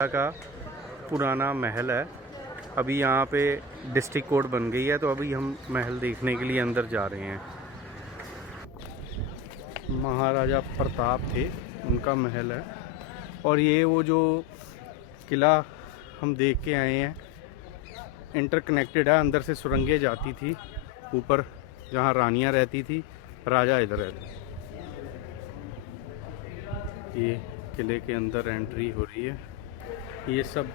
का पुराना महल है। अभी यहाँ पे डिस्ट्रिक्ट कोर्ट बन गई है, तो अभी हम महल देखने के लिए अंदर जा रहे हैं। महाराजा प्रताप थे, उनका महल है। और ये वो जो किला हम देख के आए हैं, इंटरकनेक्टेड है। अंदर से सुरंगें जाती थी ऊपर, जहाँ रानियाँ रहती थी, राजा इधर रहते। ये किले के अंदर एंट्री हो रही है। ये सब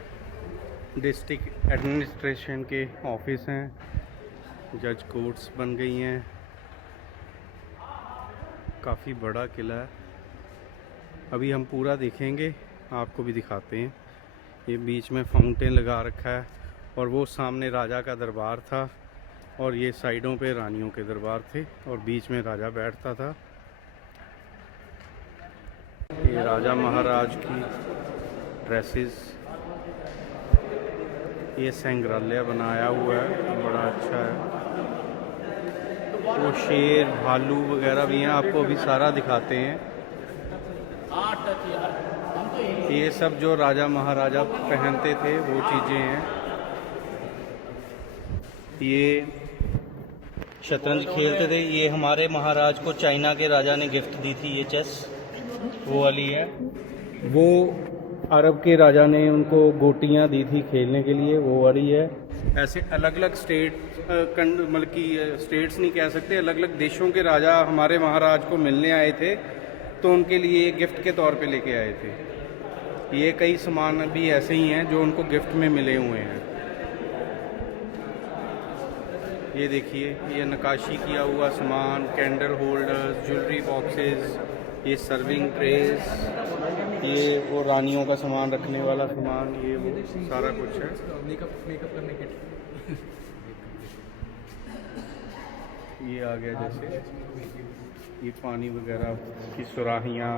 डिस्ट्रिक्ट एडमिनिस्ट्रेशन के ऑफिस हैं, जज कोर्ट्स बन गई हैं। काफ़ी बड़ा किला है। अभी हम पूरा देखेंगे, आपको भी दिखाते हैं। ये बीच में फाउंटेन लगा रखा है, और वो सामने राजा का दरबार था, और ये साइडों पे रानियों के दरबार थे, और बीच में राजा बैठता था। ये राजा महाराज की ड्रेसेस। ये संग्रहालय बनाया हुआ है, बड़ा अच्छा है। वो शेर भालू वगैरह भी हैं, आपको अभी सारा दिखाते हैं। ये सब जो राजा महाराजा पहनते थे वो चीज़ें हैं। ये शतरंज खेलते थे। ये हमारे महाराज को चाइना के राजा ने गिफ्ट दी थी, ये चेस वो वाली है। वो अरब के राजा ने उनको गोटियां दी थी खेलने के लिए, वो वाली है। ऐसे अलग अलग मतलब कि स्टेट्स नहीं कह सकते, अलग अलग देशों के राजा हमारे महाराज को मिलने आए थे, तो उनके लिए गिफ्ट के तौर पे लेके आए थे। ये कई सामान भी ऐसे ही हैं जो उनको गिफ्ट में मिले हुए हैं। ये देखिए, ये नक्काशी किया हुआ सामान, कैंडल होल्डर्स, ज्वेलरी बॉक्सेस, ये सर्विंग ट्रेस, ये वो रानियों का सामान रखने वाला सामान, ये वो सारा कुछ है। मेकअप करने के ये आ गया, जैसे ये पानी वगैरह की सुराहियाँ,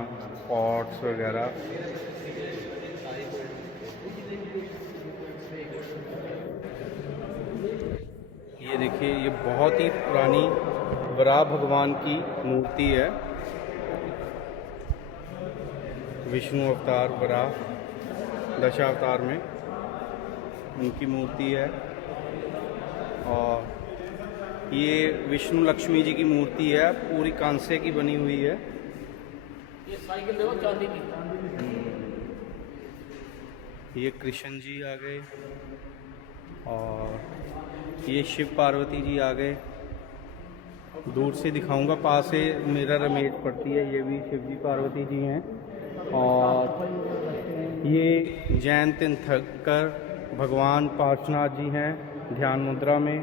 पॉट्स वगैरह। ये देखिए, ये बहुत ही पुरानी वराह भगवान की मूर्ति है। विष्णु अवतार, वराह दशावतार में उनकी मूर्ति है। और ये विष्णु लक्ष्मी जी की मूर्ति है, पूरी कांसे की बनी हुई है। ये साइकिल देखो, चांदी की। ये कृष्ण जी आ गए, और ये शिव पार्वती जी आ गए। दूर से दिखाऊंगा, पास से मिरर इमेज पड़ती है। ये भी शिव जी पार्वती जी हैं। और ये जैन तीर्थंकर भगवान पार्श्वनाथ जी हैं ध्यान मुद्रा में।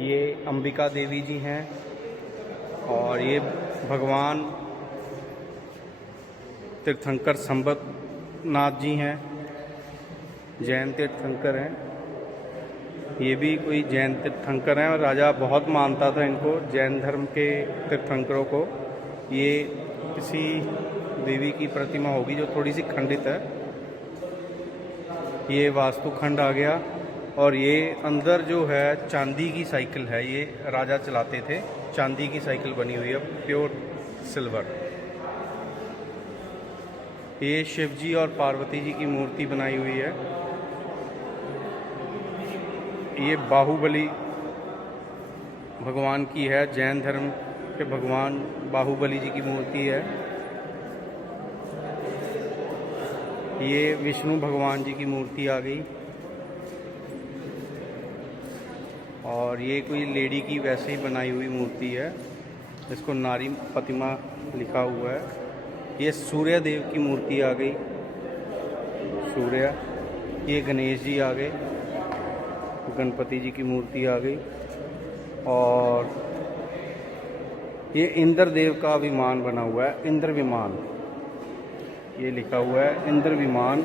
ये अंबिका देवी जी हैं, और ये भगवान तीर्थंकर संबतनाथ जी हैं, जैन तीर्थंकर हैं। ये भी कोई जैन तीर्थंकर हैं, और राजा बहुत मानता था इनको, जैन धर्म के तीर्थंकरों को। ये किसी देवी की प्रतिमा होगी जो थोड़ी सी खंडित है। ये वास्तुखंड आ गया। और ये अंदर जो है चांदी की साइकिल है, ये राजा चलाते थे। चांदी की साइकिल बनी हुई है, प्योर सिल्वर। ये शिव जी और पार्वती जी की मूर्ति बनाई हुई है। ये बाहुबली भगवान की है, जैन धर्म के भगवान बाहुबली जी की मूर्ति है। ये विष्णु भगवान जी की मूर्ति आ गई। और ये कोई लेडी की वैसे ही बनाई हुई मूर्ति है, इसको नारी प्रतिमा लिखा हुआ है। ये सूर्य देव की मूर्ति आ गई, सूर्य। ये गणेश जी आ गए, गणपति जी की मूर्ति आ गई। और ये इंद्र देव का विमान बना हुआ है, इंद्र विमान। ये लिखा हुआ है इंद्र विमान,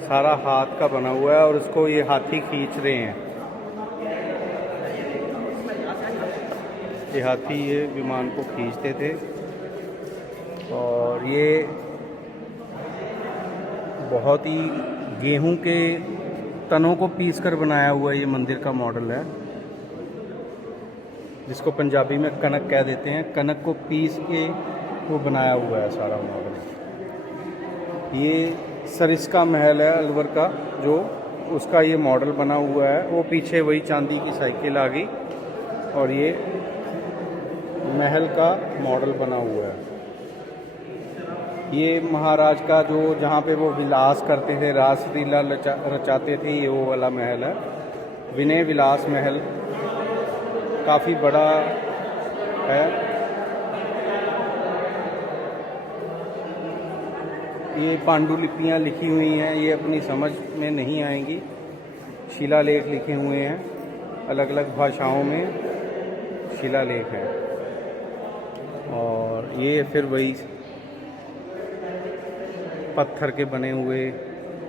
सारा हाथ का बना हुआ है, और उसको ये हाथी खींच रहे हैं। ये हाथी ये विमान को खींचते थे। और ये बहुत ही गेहूं के तनों को पीस कर बनाया हुआ ये मंदिर का मॉडल है, जिसको पंजाबी में कनक कह देते हैं। कनक को पीस के वो बनाया हुआ है सारा मॉडल। ये सरिस्का महल है अलवर का, जो उसका ये मॉडल बना हुआ है। वो पीछे वही चांदी की साइकिल आ गई और ये महल का मॉडल बना हुआ है। ये महाराज का जो जहाँ पे वो विलास करते थे, रासलीला रचाते थे, ये वो वाला महल है, विनय विलास महल। काफ़ी बड़ा है। ये पांडुलिपियाँ लिखी हुई हैं, ये अपनी समझ में नहीं आएंगी। शिलालेख लिखे हुए हैं, अलग अलग भाषाओं में शिलालेख हैं। और ये फिर वही पत्थर के बने हुए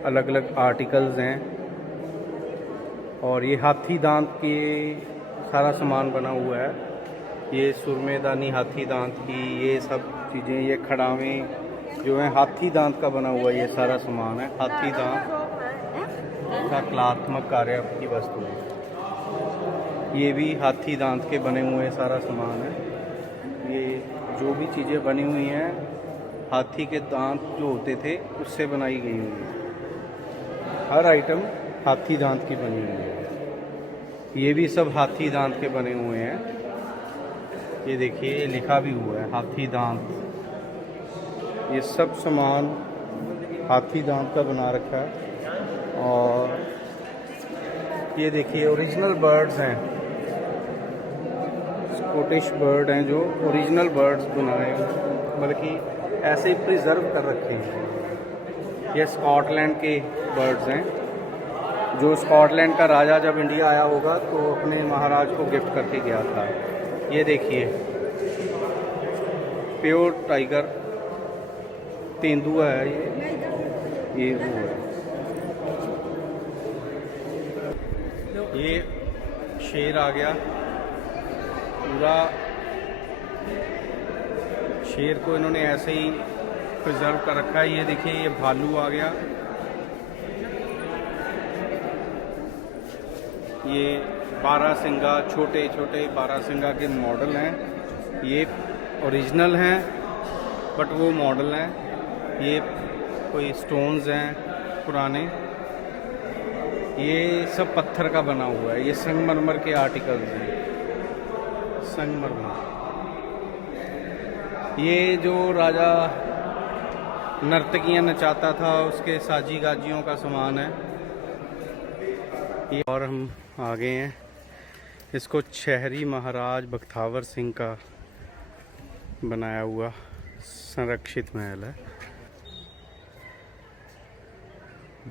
अलग अलग आर्टिकल्स हैं। और ये हाथी दांत के सारा सामान बना हुआ है। ये सुरमेदानी हाथी दांत की, ये सब चीज़ें, ये खड़ावें जो हैं हाथी दांत का बना हुआ, ये सारा सामान है हाथी दांत का कलात्मक कार्य की वस्तु है। ये भी हाथी दांत के बने हुए सारा सामान है। ये जो भी चीज़ें बनी हुई हैं हाथी के दांत जो होते थे उससे बनाई गई हुई है। हर आइटम हाथी दांत की बनी हुई है। ये भी सब हाथी दांत के बने हुए हैं। ये देखिए, ये लिखा भी हुआ है हाथी दांत। ये सब सामान हाथी दांत का बना रखा है। और ये देखिए, ओरिजिनल बर्ड्स हैं, स्कॉटिश बर्ड हैं, जो ओरिजिनल बर्ड्स बनाए, बल्कि ऐसे ही प्रिजर्व कर रखे हैं। ये स्कॉटलैंड के बर्ड्स हैं, जो स्कॉटलैंड का राजा जब इंडिया आया होगा तो अपने महाराज को गिफ्ट करके गया था। ये देखिए, प्योर टाइगर तेंदुआ है ये वो है। ये शेर आ गया, पूरा शेर को इन्होंने ऐसे ही प्रिजर्व कर रखा है। ये देखिए, ये भालू आ गया। ये बारहसिंगा, छोटे छोटे बारहसिंगा के मॉडल हैं। ये ओरिजिनल हैं बट वो मॉडल हैं। ये कोई स्टोन्स हैं पुराने। ये सब पत्थर का बना हुआ है। ये संगमरमर के आर्टिकल्स हैं, संगमरमर। ये जो राजा नर्तकियाँ नचाता था उसके साजी गाजियों का सामान है ये। और हम आ गए हैं, इसको शहरी महाराज बख्तावर सिंह का बनाया हुआ संरक्षित महल है।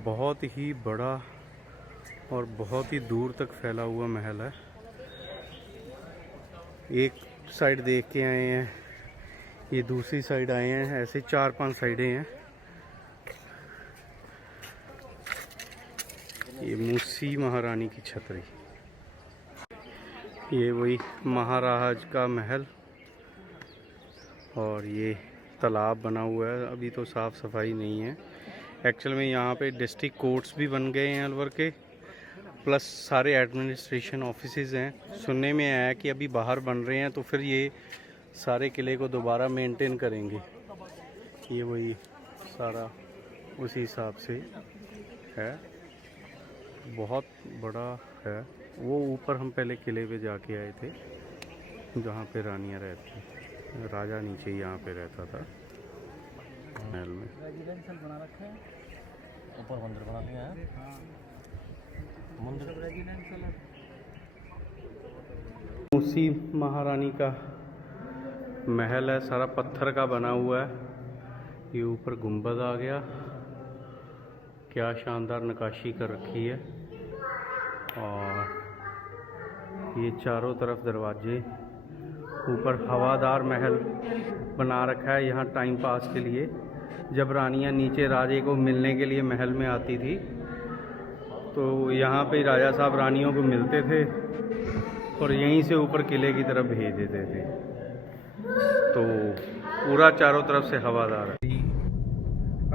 बहुत ही बड़ा और बहुत ही दूर तक फैला हुआ महल है। एक साइड देख के आए हैं, ये दूसरी साइड आए हैं, ऐसे 4-5 साइडें हैं। ये मूसी महारानी की छतरी, ये वही महाराज का महल। और ये तालाब बना हुआ है, अभी तो साफ़ सफाई नहीं है। एक्चुअल में यहाँ पे डिस्ट्रिक्ट कोर्ट्स भी बन गए हैं अलवर के, प्लस सारे एडमिनिस्ट्रेशन ऑफिसेज हैं। सुनने में आया कि अभी बाहर बन रहे हैं, तो फिर ये सारे किले को दोबारा मेंटेन करेंगे। ये वही सारा उसी हिसाब से है, बहुत बड़ा है। वो ऊपर हम पहले किले पे जाके आए थे जहाँ पे रानियाँ रहती, राजा नीचे ही यहाँ पे रहता था महल में। रेजिडेंशियल बना रखा है, ऊपर मंदिर बना दिया है। मंदिर रेजिडेंशियल है। मूसी महारानी का महल है, सारा पत्थर का बना हुआ है। ये ऊपर गुंबद आ गया, क्या शानदार नक्काशी कर रखी है। और ये चारों तरफ दरवाजे, ऊपर हवादार महल बना रखा है यहाँ टाइम पास के लिए। जब रानियाँ नीचे राजे को मिलने के लिए महल में आती थी तो यहाँ पे राजा साहब रानियों को मिलते थे और यहीं से ऊपर किले की तरफ भेज देते थे। तो पूरा चारों तरफ से हवादार है।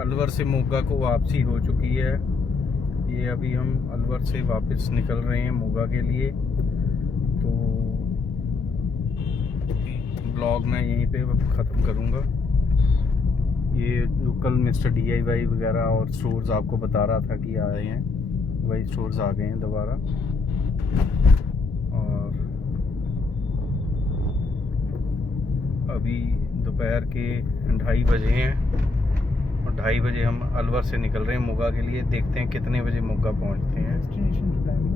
अलवर से मोगा को वापसी हो चुकी है। ये अभी हम अलवर से वापस निकल रहे हैं मोगा के लिए। तो ब्लॉग मैं यहीं पे ख़त्म करूँगा। ये जो कल मिस्टर DIY वगैरह और स्टोर्स आपको बता रहा था कि आए हैं, वही स्टोर्स आ गए हैं दोबारा। और अभी दोपहर के 2:30 बजे हैं और 2:30 बजे हम अलवर से निकल रहे हैं मोगा के लिए। देखते हैं कितने बजे मोगा पहुंचते हैं।